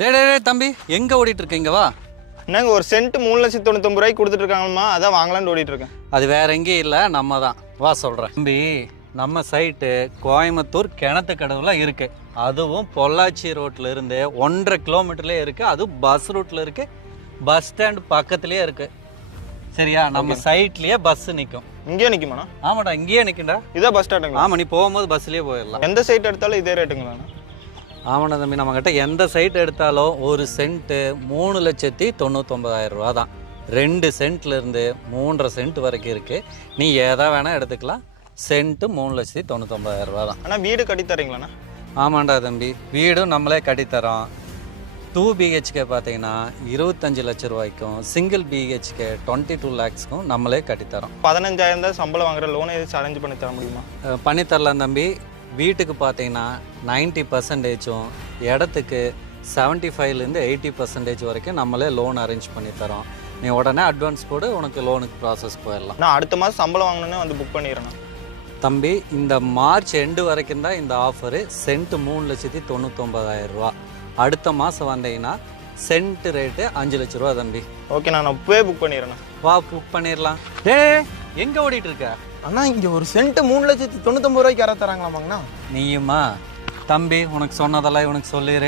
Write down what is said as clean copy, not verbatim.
டே தம்பி எங்கே ஓடிட்டு இருக்க இங்கே வா. என்னங்க ஒரு சென்ட் 3,99,000 கொடுத்துட்டு இருக்காங்கம்மா, அதான் வாங்கலான்னு ஓடிட்டு இருக்கேன். அது வேற எங்கேயும் இல்லை, நம்ம தான். வா சொல்கிறேன் தம்பி. நம்ம சைட்டு கோயம்புத்தூர் கிணத்துக்கடவுல இருக்கு. அதுவும் பொள்ளாச்சி ரோட்ல இருந்து 1.5 கிலோமீட்டர்லேயே இருக்கு. அதுவும் பஸ் ரூட்ல இருக்கு. பஸ் ஸ்டாண்ட் பக்கத்துலேயே இருக்கு. சரியா? நம்ம சைட்லயே பஸ் நிற்கும். இங்கேயே நிற்குமாண்ணா? ஆமாடா, இங்கேயே நிற்கும்டா. இதான் பஸ் ஸ்டாண்டுங்களா? ஆமாம், நீ போகும்போது பஸ்லேயே போயிடலாம். எந்த சைட் எடுத்தாலும் இதே ரேட்டுங்களாண்ணா? ஆமாண்ணா தம்பி, நம்மக்கிட்ட எந்த சைட் எடுத்தாலும் ஒரு சென்ட்டு 3,99,000 ரூபா தான். 2 சென்ட்லேருந்து 3.5 சென்ட் வரைக்கும் இருக்குது. நீ எதை வேணால் எடுத்துக்கலாம். சென்ட்டு 3,99,000 ரூபா தான். ஆனால் வீடு கட்டி தரீங்களாண்ணா? ஆமாண்டா தம்பி, வீடும் நம்மளே கட்டித்தரோம். 2 BHK பார்த்தீங்கன்னா 25 லட்ச ரூபாய்க்கும், சிங்கிள் BHK 22 lakhsக்கும் நம்மளே கட்டித்தரோம். 15,000 தான் சம்பளம் வாங்குற லோனை எதுவும் அரேஞ்ச் பண்ணி தர முடியுமா? பண்ணித்தரலாம் தம்பி. வீட்டுக்கு பார்த்தீங்கன்னா 90%, இடத்துக்கு 75லேருந்து 80% வரைக்கும் நம்மளே லோன் அரேஞ்ச் பண்ணி தரோம். நீ உடனே அட்வான்ஸ் போடு, உனக்கு லோனுக்கு ப்ராசஸ் போயிடலாம். நான் அடுத்த மாதம் சம்பளம் வாங்கினோன்னே வந்து புக் பண்ணிடுறேண்ணா. தம்பி, இந்த மார்ச் எண்டு வரைக்கும் தான் இந்த ஆஃபரு. சென்ட் 3,99,000 ரூபா. அடுத்த மாதம் வந்தீங்கன்னா சென்ட் ரேட்டு 5 லட்ச ரூபா தம்பி. ஓகே, நான் இப்போவே புக் பண்ணிடுறேண்ணா. வா புக் பண்ணிடலாம். எங்கே ஓடிட்டு இருக்க? அண்ணா, இங்கே ஒரு சென்ட் 3,99,000 யாராவது தராங்களாமாங்கண்ணா? நீயுமா? தம்பி, உனக்கு சொன்னதெல்லாம் இவனுக்கு சொல்லிடு.